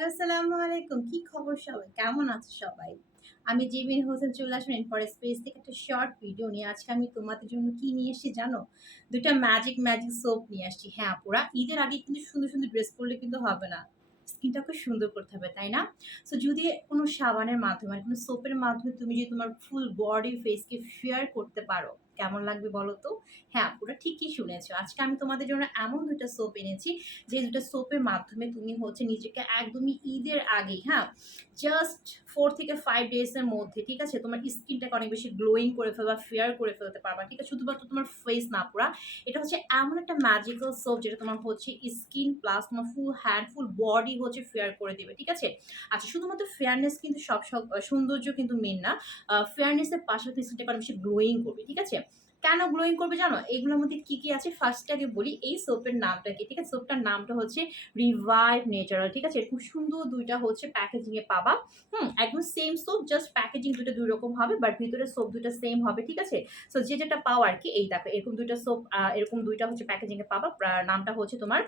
Hello, আসসালামু আলাইকুম। কি খবর সবাই? কেমন আছে সবাই? আমি জিমিন হোসেন চলে আসলাম রেইনফরেস্ট পেজ থেকে একটা শর্ট ভিডিও নিয়ে। আজকে আমি তোমাদের জন্য কি নিয়ে এসেছি জানো? ২ টা ম্যাজিক সোপ নিয়ে আসছি। হ্যাঁ, আপুরা ঈদের আগে কিন্তু সুন্দর ড্রেস পরলে কিন্তু হবে না। স্কিনটাকে সুন্দর করতে হবে, তাই না? সো যদি কোনো সাবানের মাধ্যমে, কোনো সোপের মাধ্যমে তুমি যদি তোমার ফুল বডি ফেসকে ফেয়ার করতে পারো, কেমন লাগবে বলো তো? হ্যাঁ, আপুরা ঠিকই শুনেছো। আজকে আমি তোমাদের জন্য এমন ২ টা সোপ এনেছি যে ২ টা সোপের মাধ্যমে তুমি হচ্ছে নিজেকে একদমই ঈদের আগেই, হ্যাঁ? জাস্ট 4 থেকে 5 ডেজ এর মধ্যে, ঠিক আছে? তোমার স্কিনটাকে অনেক বেশি গ্লোয়িং করে ফেলবা, ফেয়ার করে ফেলতে পারবা, ঠিক আছে? শুধুমাত্র তোমার ফেস না পুরা। এটা হচ্ছে এমন একটা ম্যাজিক্যাল সোপ যেটা তোমার হচ্ছে স্কিন প্লাস তোমার ফুল হ্যান্ড, ফুল বডি হচ্ছে ফেয়ার করে দিবে, ঠিক আছে? আচ্ছা, শুধুমাত্র ফেয়ারনেস কিন্তু সৌন্দর্য কিন্তু মেইন না। ফেয়ারনেস এর পাশাপাশি স্কিনটাকে অনেক বেশি গ্লোয়িং করবে, ঠিক আছে? কেন গ্লোয়িং করবে জানো? এগুলোর মধ্যে কি আছে? ফার্স্ট এ আগে বলি এই সোপের নামটা কি, ঠিক আছে? সোপটার নামটা হচ্ছে রিভাইভ ন্যাচারাল, ঠিক আছে? এরকম সুন্দর ২ টা হচ্ছে প্যাকেজিং এ পাবা। একদম সেম সোপ, জাস্ট প্যাকেজিং ২ টা ২ রকম হবে, বাট ভিতরে সোপ ২ টা সেম হবে, ঠিক আছে? সো যে যেটা পাও আরকি এই দেখো এরকম ২ টা সোপ, এরকম ২ টা হচ্ছে প্যাকেজিং এ পাবা। নামটা হচ্ছে তোমার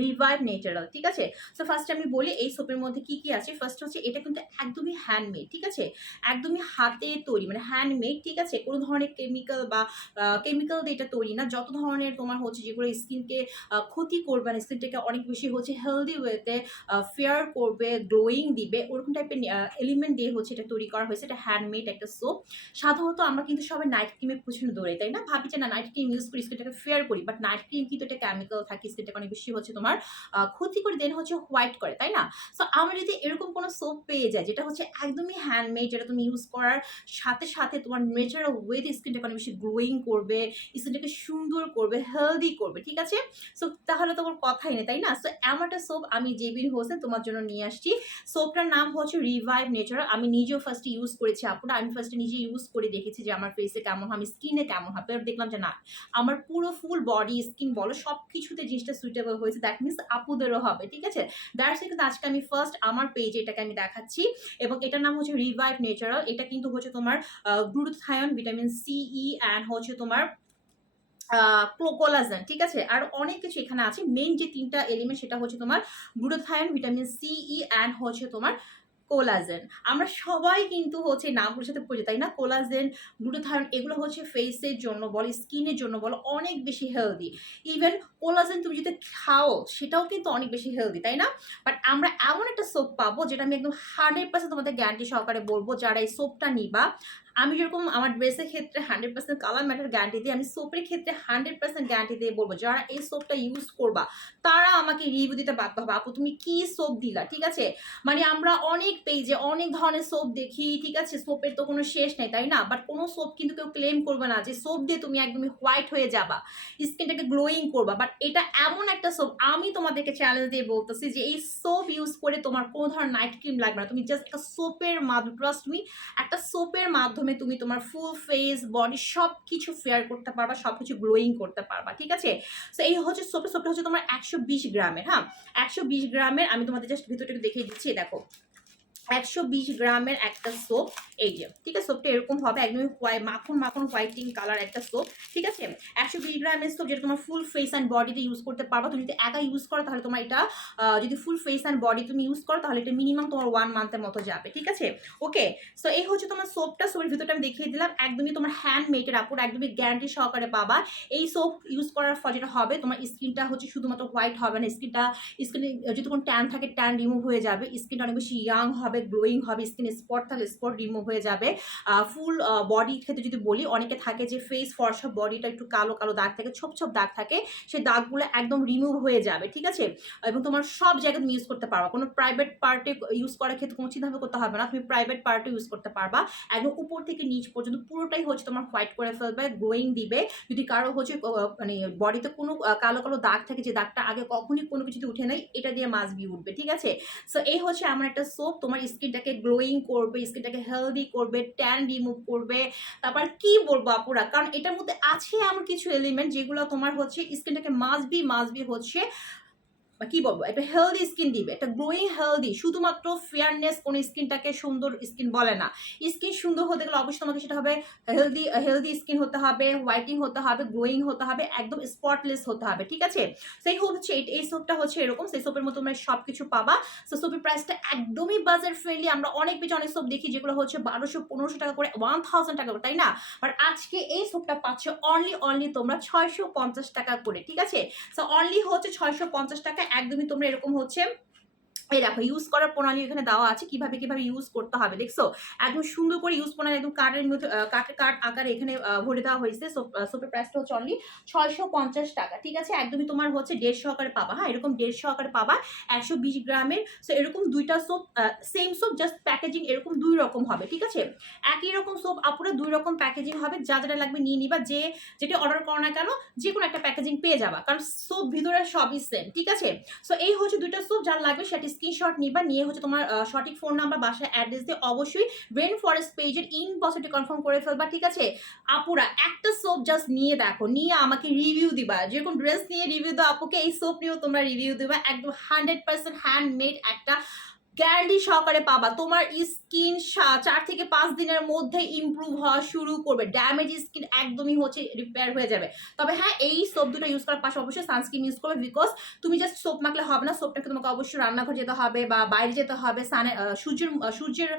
রিভাইভ ন্যাচারাল, ঠিক আছে? সো ফার্স্ট আমি বলি এই সোপের মধ্যে কি আছে। ফার্স্ট হচ্ছে এটা কিন্তু একদমই হ্যান্ডমেড, ঠিক আছে? একদমই হাতে তৈরি, মানে হ্যান্ডমেড, ঠিক আছে? কোনো ধরনের কেমিক্যাল বা কেমিক্যাল দিয়ে এটা তৈরি না। যত ধরনের তোমার হচ্ছে যেগুলো স্কিনকে ক্ষতি করবে না, স্কিনটাকে অনেক বেশি হচ্ছে হেলদি ওয়েতে ফেয়ার করবে, গ্লোয়িং দিবে, ওরকম টাইপের এলিমেন্ট দিয়ে হচ্ছে এটা তৈরি করা হয়েছে। এটা হ্যান্ডমেড একটা সোপ। সাধারণত আমরা কিন্তু সবাই নাইট ক্রিমের পেছনে দৌড়াই, তাই না? ভাবি যে না নাইট ক্রিম ইউজ করি স্কিনটাকে ফেয়ার করি, বাট নাইট ক্রিম কিন্তু এটা কেমিক্যাল থাকে, স্কিনটাকে অনেক বেশি হচ্ছে তোমার ক্ষতি করে, দেন হচ্ছে হোয়াইট করে, তাই না? সো আমরা যদি এরকম কোনো সোপ পেয়ে যাই যেটা হচ্ছে একদমই হ্যান্ডমেড, যেটা তুমি ইউজ করার সাথে তোমার ন্যাচারাল ওয়েতে স্কিনটাকে অনেক বেশি গ্লোয়িং করবে, স্কিনটাকে সুন্দর করবে, হেলদি করবে, ঠিক আছে? সো তাহলে তোমার কথাই নেই, তাই না? সো এমন একটা সোপ আমি জেবির হোসেন তোমার জন্য নিয়ে আসছি। সোপটার নাম হচ্ছে রিভাইভ ন্যাচারাল। আমি নিজেও ফার্স্টে ইউজ করেছি আপুরা। আমি ফার্স্টে নিজে ইউজ করে দেখেছি যে আমার ফেসে কেমন হয়, আমি স্কিনে কেমন হয়। পরে দেখলাম যে না, আমার পুরো ফুল বডি স্কিন বলো সবকিছুতে জিনিসটা সুইটেবল হয়েছে। দ্যাট মিনস আপুদেরও হবে, ঠিক আছে? দ্যাটস কিন্তু আজকে আমি ফার্স্ট আমার পেজে এটাকে আমি দেখাচ্ছি, এবং এটার নাম হচ্ছে রিভাইভ ন্যাচারাল। এটা কিন্তু হচ্ছে তোমার glutathione, vitamin C, E and হচ্ছে তোমার কোলাজেন, ঠিক আছে? আর অনেক কিছু এখানে আছে। মেইন যে ৩ টা এলিমেন্ট সেটা হচ্ছে তোমার glutathione, vitamin C, E and হচ্ছে তোমার কোলাজেন। আমরা সবাই কিন্তু হচ্ছে নামগুলোর সাথে পরিচিত, তাই না? কোলাজেন, গ্লুটাথায়ন এগুলো হচ্ছে ফেসের জন্য বলো, স্কিনের জন্য বলো অনেক বেশি হেলদি। ইভেন কোলাজেন তুমি যদি খাও সেটাও কিন্তু অনেক বেশি হেলদি, তাই না? বাট আমরা এমন একটা সোপ পাবো যেটা আমি একদম 100% তোমাদের গ্যারান্টি সহকারে বলবো, যারা এই সোপটা নিবা, আমি যেরকম আমার ড্রেসের ক্ষেত্রে 100% কালার ম্যাটার গ্যারান্টি দিই, আমি সোপের ক্ষেত্রে 100% গ্যারান্টি দিয়ে বলবো যারা এই সোপটা ইউজ করবা তারা আমাকে রিভিউ দিতে বাধ্য হবে, আপু তুমি কি সোপ দিলা, ঠিক আছে? মানে আমরা অনেক পেজে অনেক ধরনের সোপ দেখি, ঠিক আছে? সোপের তো কোনো শেষ নেই, তাই না? বাট কোনো সোপ কিন্তু কেউ ক্লেম করবে না যে সোপ দিয়ে তুমি একদমই হোয়াইট হয়ে যাবা, স্কিনটাকে গ্লোয়িং করবা। বাট এটা এমন একটা সোপ, আমি তোমাদেরকে চ্যালেঞ্জ দিয়ে বলতেছি যে এই সোপ ইউজ করে তোমার কোনো ধরনের নাইট ক্রিম লাগবে না। তুমি জাস্ট একটা সোপের মাধ্যমে, ট্রাস্ট মি, একটা সোপের মাধ্যমে তুমি তোমার ফুল ফেস বডি সবকিছু ফেয়ার করতে পারবা, সবকিছু গ্লোয়িং করতে পারবা, ঠিক আছে? সো এই হচ্ছে সোপটা হচ্ছে তোমার 120 গ্রামের, হ্যাঁ? 120 গ্রামের। আমি তোমাদের জাস্ট ভিতরটা একটু দেখিয়ে দিচ্ছি, দেখো 120 গ্রামের একটা সোপ। এই যে, ঠিক আছে? সোপটা এরকম হবে, একদমই মাখন হোয়াইটিং কালার একটা সোপ, ঠিক আছে? 120 গ্রামের সোপ যেটা তোমার ফুল ফেস অ্যান্ড বডিতে ইউজ করতে পারবা। তুমি যদি একা ইউজ করো তাহলে তোমার এটা যদি ফুল ফেস অ্যান্ড বডি তুমি ইউজ করো তাহলে এটা মিনিমাম তোমার 1 মান্থের মতো যাবে, ঠিক আছে? ওকে, সো এই হচ্ছে তোমার সোপটা। সোপের ভিতরটা আমি দেখিয়ে দিলাম, একদমই তোমার হ্যান্ডমেডের আপুর, একদমই গ্যারান্টি সহকারে পাবা। এই সোপ ইউজ করার ফলে যেটা হবে, তোমার স্কিনটা হচ্ছে শুধুমাত্র হোয়াইট হবে না, স্কিনে যদি কোনো ট্যান থাকে ট্যান রিমুভ হয়ে যাবে, স্কিনটা অনেক বেশি ইয়াং হবে, গ্লোয়িং হবে, স্কিনে স্পট থাকলে স্পট রিমুভ হয়ে যাবে। ফুল বডির ক্ষেত্রে যদি বলি, অনেকে থাকে যে ফেস ফর্সা, বডিটা একটু কালো দাগ থাকে, ছোপ দাগ থাকে, সেই দাগগুলো একদম রিমুভ হয়ে যাবে, ঠিক আছে? এবং তোমার সব জায়গায় তুমি ইউজ করতে পারবা। কোনো প্রাইভেট পার্টে ইউজ করার ক্ষেত্রে কোনো চিন্তাভাবে করতে হবে না, তুমি প্রাইভেট পার্টে ইউজ করতে পারবা। একদম উপর থেকে নিচ পর্যন্ত পুরোটাই হচ্ছে তোমার হোয়াইট করে ফেলবে, গ্লোয়িং দিবে। যদি কারো হচ্ছে মানে বডিতে কোনো কালো দাগ থাকে, যে দাগটা আগে কখনই কোনো কিছুতে উঠে নাই, এটা দিয়ে মাস্ট বি উঠবে, ঠিক আছে? সো এই হচ্ছে আমার একটা সোপ, তোমার স্কিনটাকে গ্লোয়িং করবে, স্কিনটাকে হেলদি করবে, ট্যান রিমুভ করবে। তারপর কি বলবো আপুরা, কারণ এটার মধ্যে আছে এমন কিছু এলিমেন্ট যেগুলো তোমার হচ্ছে স্কিনটাকে মাস্ট বি হচ্ছে কি বলবো, একটা হেলদি স্কিন দিবে, একটা গ্লোয়িং হেলদি। শুধুমাত্র ফেয়ারনেস কোন স্কিনটাকে সুন্দর স্কিন বলে না। স্কিন সুন্দর হতে গেলে অবশ্যই তোমাকে সেটা হবে হেলদি, হেলদি স্কিন হতে হবে, হোয়াইটিং হতে হবে, গ্লোয়িং হতে হবে, একদম স্পটলেস হতে হবে, ঠিক আছে? সেই হচ্ছে এই সোপটা হচ্ছে এরকম, সেই সোপের মধ্যে তোমরা সবকিছু পাবা। সো সোপের প্রাইসটা একদমই বাজার ফ্রেন্ডলি। আমরা অনেক বেশি অনেক সোপ দেখি যেগুলো হচ্ছে 1200-1500 টাকা করে, 1000 টাকা করে, তাই না? আর আজকে এই সোপটা পাচ্ছ অনলি তোমরা 650 টাকা করে, ঠিক আছে? সো অনলি হচ্ছে 650 টাকা। একদমই তোমরা এরকম হচ্ছে এই দেখো ইউজ করার প্রণালী এখানে দেওয়া আছে, কিভাবে কিভাবে ইউজ করতে হবে, দেখছো? একদম সুন্দর করে ইউজ প্রণালী, একদম কার্ডের মধ্যে কার্ড আকারে এখানে ভরে দেওয়া হয়েছে। সোপের প্রাইসটা হচ্ছে অনলি 650 টাকা, ঠিক আছে? একদমই তোমার হচ্ছে 1.5 সহকারে পাবা। হ্যাঁ, এরকম 1.5 সহকারে পাবা, 120 গ্রামের। সো এরকম দুইটা soap, same soap, just packaging এরকম 2 রকম হবে, ঠিক আছে? একই রকম সোপ আপুরে 2 রকম প্যাকেজিং হবে। যা যেটা লাগবে নিয়ে নিবা, যেটা অর্ডার করো না কেন যে কোনো একটা প্যাকেজিং পেয়ে যাবা, কারণ সোপ ভিতরে সবই সেম, ঠিক আছে? সো এই হচ্ছে দুইটা সোপ, যার লাগবে সেটা স্ক্রিনশট নিবা, নিয়ে হচ্ছে তোমার সঠিক ফোন নাম্বার, বাসায় অ্যাড্রেস দিয়ে অবশ্যই রেন ফরেস্ট পেজের ইনবক্সে কনফার্ম করে ফেলবা, ঠিক আছে? আপুরা একটা সোপ জাস্ট নিয়ে দেখো, নিয়ে আমাকে রিভিউ দিবা। যেরকম ড্রেস নিয়ে রিভিউ দাও আপুকে, এই সোপ নিয়েও তোমরা রিভিউ দিবা। একদম 100% হ্যান্ডমেড একটা গ্যারান্টি সহকারে পাবা। তোমার স্কিন 4 থেকে 5 দিনের মধ্যে ইমপ্রুভ হওয়া শুরু করবে, ড্যামেজ স্কিন একদমই হচ্ছে রিপেয়ার হয়ে যাবে। তবে হ্যাঁ, এই সোপ দুটো ইউজ করার পাশে অবশ্যই সানস্ক্রিন ইউজ করবে, বিকজ তুমি জাস্ট সোপ মাখলে হবে না। সোপটাকে তোমাকে অবশ্যই রান্নাঘর যেতে হবে বা বাইরে যেতে হবে, সূর্যের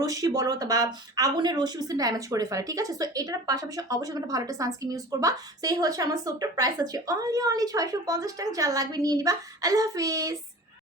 রশ্মি বলো বা আগুনের রশ্মি স্কিন ড্যামেজ করে ফেলে, ঠিক আছে? সো এটার পাশাপাশি অবশ্যই তোমরা ভালো একটা সানস্ক্রিন ইউজ করবা। সেই হচ্ছে আমার সোপটার প্রাইস হচ্ছে অনলি 650 টাকা। যা লাগবে নিয়ে নিবা। আল্লাহ হাফিজ।